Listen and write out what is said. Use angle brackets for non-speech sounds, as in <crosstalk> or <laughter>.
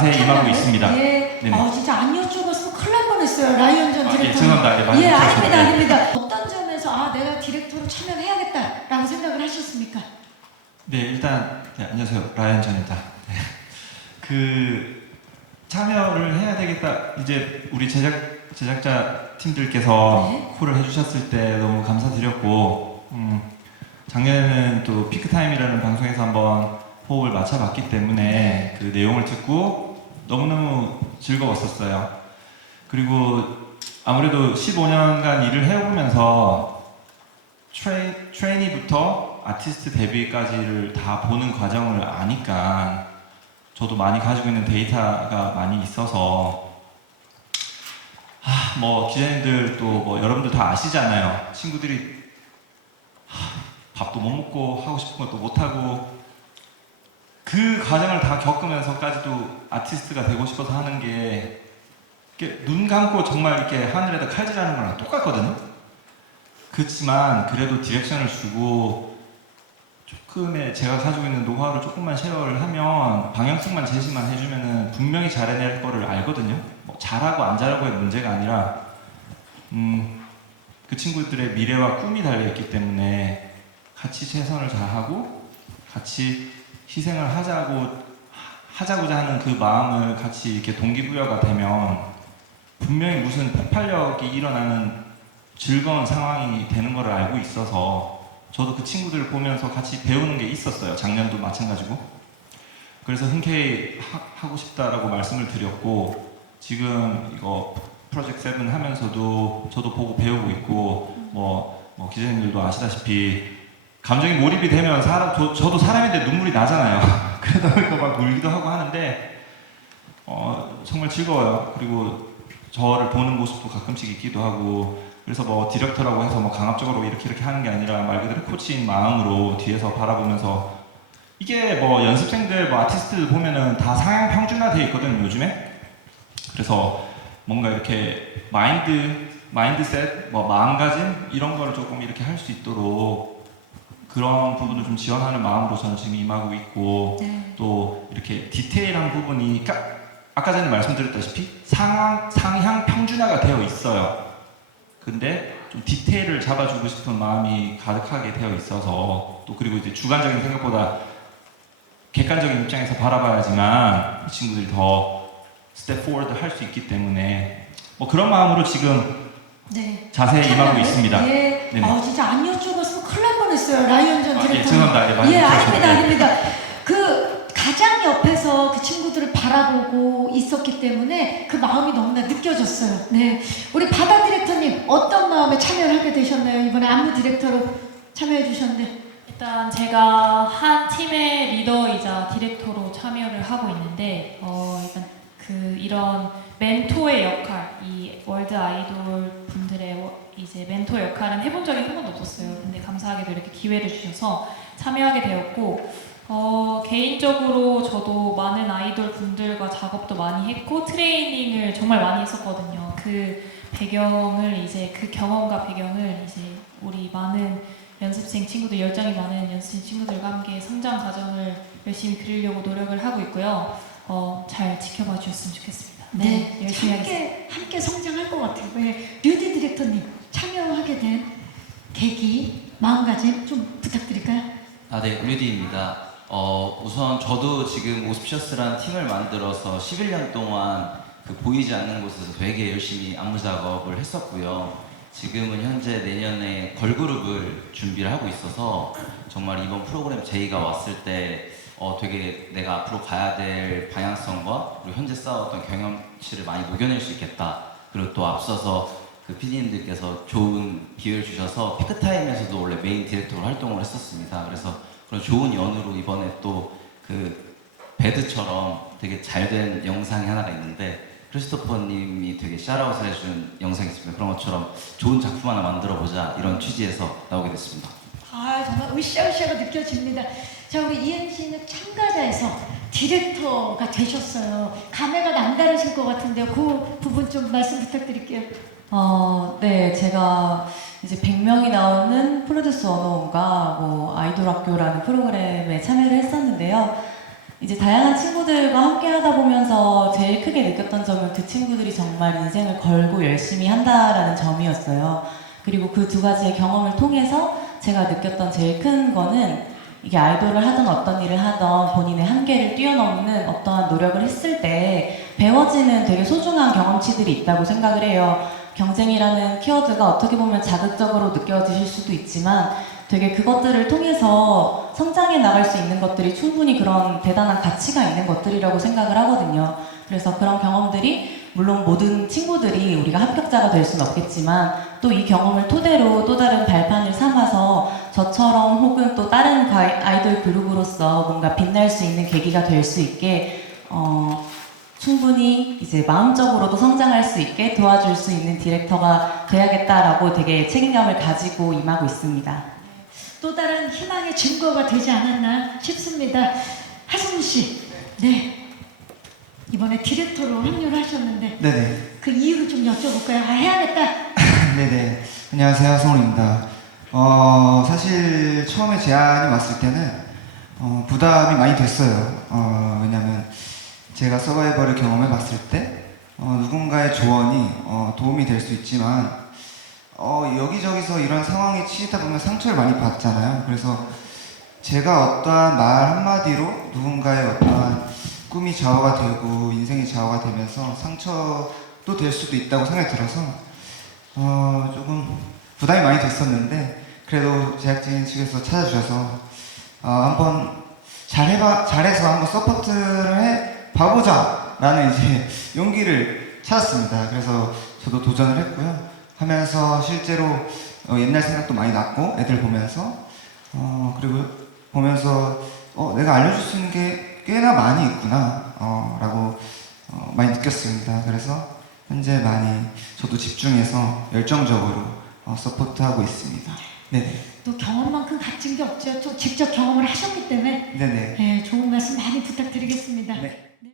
자세히 임하고 있습니다. 예. 네네. 아 진짜 안 여쭤봤으면 큰일 날 뻔했어요. 라이언전 아, 예, 디렉터. 죄송합니다. 예, 많이 예. 아닙니다, 예. 아닙니다. 어떤 점에서 아 내가 디렉터로 참여해야겠다라고 생각을 하셨습니까? 네, 일단 네, 안녕하세요. 라이언 전입니다. 네. 그 참여를 해야 되겠다. 이제 우리 제작 제작자 팀들께서 네. 콜을 해주셨을 때 너무 감사드렸고, 음, 작년에는 또 피크 타임이라는 방송에서 한번 호흡을 맞춰봤기 때문에 그 내용을 듣고 너무너무 즐거웠었어요. 그리고 아무래도 15년간 일을 해오면서 트레이, 트레이니부터 아티스트 데뷔까지를 다 보는 과정을 아니까 저도 많이 가지고 있는 데이터가 많이 있어서 아, 뭐 기자님들 또 뭐 여러분들 다 아시잖아요. 친구들이 하, 밥도 못 먹고 하고 싶은 것도 못 하고 그 과정을 다 겪으면서까지도 아티스트가 되고 싶어서 하는 게 눈 감고 정말 이렇게 하늘에다 칼질하는 거랑 똑같거든요. 그렇지만 그래도 디렉션을 주고 조금의 제가 가지고 있는 노하우를 조금만 쉐어를 하면 방향성만 제시만 해주면은 분명히 잘해낼 거를 알거든요. 뭐 잘하고 안 잘하고의 문제가 아니라 음, 그 친구들의 미래와 꿈이 달려 있기 때문에 같이 최선을 다하고 같이 희생을 하자고 하- 하자고자 하는 그 마음을 같이 이렇게 동기부여가 되면 분명히 무슨 폭발력이 일어나는 즐거운 상황이 되는 걸 알고 있어서 저도 그 친구들을 보면서 같이 배우는 게 있었어요. 작년도 마찬가지고. 그래서 흔쾌히 하, 고 싶다라고 말씀을 드렸고 지금 이거 프로젝트 세븐 하면서도 저도 보고 배우고 있고 뭐, 뭐 기자님들도 아시다시피 감정이 몰입이 되면 사람 저, 저도 사람인데 눈물이 나잖아요. <laughs> 그러다 보니까 막 울기도 하고 하는데 어, 정말 즐거워요. 그리고 저를 보는 모습도 가끔씩 있기도 하고 그래서 뭐 디렉터라고 해서 뭐 강압적으로 이렇게 이렇게 하는 게 아니라 말 그대로 코치인 마음으로 뒤에서 바라보면서 이게 뭐 연습생들 뭐 아티스트들 보면은 다 상향 평준화되어 있거든요 요즘에 그래서 뭔가 이렇게 마인드 마인드셋 뭐 마음가짐 이런 거를 조금 이렇게 할 수 있도록 그런 부분을 좀 지원하는 마음으로 저는 지금 임하고 있고 네. 또 이렇게 디테일한 부분이 까- 아까 전에 말씀드렸다시피 상향, 상향 평준화가 되어 있어요. 근데 좀 디테일을 잡아주고 싶은 마음이 가득하게 되어 있어서 또 그리고 이제 주관적인 생각보다 객관적인 입장에서 바라봐야지만 이 친구들이 더 스텝 포워드 할 수 있기 때문에 뭐 그런 마음으로 지금 네. 자세히 임하고? 있습니다. 예. 네네. 아 진짜 안 여쭤봤으면 큰일 날 뻔했어요. 라이언전 아, 예, 디렉터. 죄송합니다. 예, 예. 아닙니다, 아닙니다. 그 가장 옆에서 그 친구들을 바라보고 있었기 때문에 그 마음이 너무나 느껴졌어요. 네, 우리 바다 디렉터님 어떤 마음에 참여를 하게 되셨나요? 이번에 안무 디렉터로 참여해 주셨는데. 일단 제가 한 팀의 리더이자 디렉터로 참여를 하고 있는데 어 일단 그 이런 멘토의 역할, 이 월드 아이돌 분들의 워- 이제 멘토 역할은 해본 적이 한 번도 없었어요. 근데 감사하게도 이렇게 기회를 주셔서 참여하게 되었고 어 개인적으로 저도 많은 아이돌 분들과 작업도 많이 했고 트레이닝을 정말 많이 했었거든요. 그 배경을 이제 그 경험과 배경을 이제 우리 많은 연습생 친구들 열정이 많은 연습생 친구들과 함께 성장 과정을 열심히 그리려고 노력을 하고 있고요. 어, 잘 지켜봐 주셨으면 좋겠습니다. 네, 열심히 하겠습니다. 함께 함께 성장할 것 같아요. 네, 류디 디렉터님 참여하게 된 계기, 마음가짐 좀 부탁드릴까요? 아, 네, 류디입니다. 어, 우선 저도 지금 오스피셔스라는 팀을 만들어서 11년 동안 그 보이지 않는 곳에서 되게 열심히 안무 작업을 했었고요. 지금은 현재 내년에 걸그룹을 준비를 하고 있어서 정말 이번 프로그램 제의가 왔을 때 어, 되게 내가 앞으로 가야 될 방향성과 그리고 현재 쌓았던 경험치를 많이 녹여낼 수 있겠다. 그리고 또 앞서서 그 PD님들께서 좋은 기회를 주셔서 피크타임에서도 원래 메인 디렉터로 활동을 했었습니다. 그래서 그런 좋은 연으로 이번에 또 그 배드처럼 되게 잘 된 영상이 하나가 있는데 크리스토퍼님이 되게 샤라웃을 해준 영상이 있습니다. 그런 것처럼 좋은 작품 하나 만들어 보자 이런 취지에서 나오게 됐습니다. 아 정말 으쌰으쌰가 느껴집니다. 자 우리 이행시는 참가자에서 디렉터가 되셨어요. 감회가 남다르실 것 같은데요. 그 부분 좀 말씀 부탁드릴게요. 어, 네, 제가 이제 100명이 나오는 프로듀스 101과 뭐 아이돌 학교라는 프로그램에 참여를 했었는데요. 이제 다양한 친구들과 함께 하다 보면서 제일 크게 느꼈던 점은 그 친구들이 정말 인생을 걸고 열심히 한다라는 점이었어요. 그리고 그 두 가지의 경험을 통해서 제가 느꼈던 제일 큰 거는 이게 아이돌을 하든 어떤 일을 하던 본인의 한계를 뛰어넘는 어떠한 노력을 했을 때 배워지는 되게 소중한 경험치들이 있다고 생각을 해요. 경쟁이라는 키워드가 어떻게 보면 자극적으로 느껴지실 수도 있지만 되게 그것들을 통해서 성장해 나갈 수 있는 것들이 충분히 그런 대단한 가치가 있는 것들이라고 생각을 하거든요. 그래서 그런 경험들이 물론 모든 친구들이 우리가 합격자가 될 수는 없겠지만 또 이 경험을 토대로 또 다른 발판을 삼아서 저처럼 혹은 또 다른 아이돌 그룹으로서 뭔가 빛날 수 있는 계기가 될 수 있게 어, 충분히 이제 마음적으로도 성장할 수 있게 도와줄 수 있는 디렉터가 돼야겠다라고 되게 책임감을 가지고 임하고 있습니다. 또 다른 희망의 증거가 되지 않았나 싶습니다. 하승우 씨, 네 이번에 디렉터로 합류를 하셨는데 네네. 그 이유를 좀 여쭤볼까요? 아 해야겠다. <laughs> 네네. 안녕하세요. 성훈입니다. 어, 사실 처음에 제안이 왔을 때는 어, 부담이 많이 됐어요. 어, 왜냐면 제가 서바이벌을 경험해 봤을 때 어, 누군가의 조언이 어, 도움이 될 수 있지만 어, 여기저기서 이런 상황에 치이다 보면 상처를 많이 받잖아요. 그래서 제가 어떠한 말 한마디로 누군가의 어떠한 꿈이 좌우가 되고 인생이 좌우가 되면서 상처도 될 수도 있다고 생각이 들어서 어, 조금 부담이 많이 됐었는데 그래도 제작진 측에서 찾아주셔서 어, 한번 잘해봐 잘해서 한번 서포트를 해 봐보자라는 이제 <laughs> 용기를 찾았습니다. 그래서 저도 도전을 했고요. 하면서 실제로 어, 옛날 생각도 많이 났고 애들 보면서 어, 그리고 보면서 어, 내가 알려줄 수 있는 게 꽤나 많이 있구나 어, 라고 어, 많이 느꼈습니다. 그래서 현재 많이 저도 집중해서 열정적으로 어, 서포트하고 있습니다. 네네. 또 경험만큼 값진 게 없죠. 또 직접 경험을 하셨기 때문에 네네. 네, 좋은 말씀 많이 부탁드리겠습니다. 네.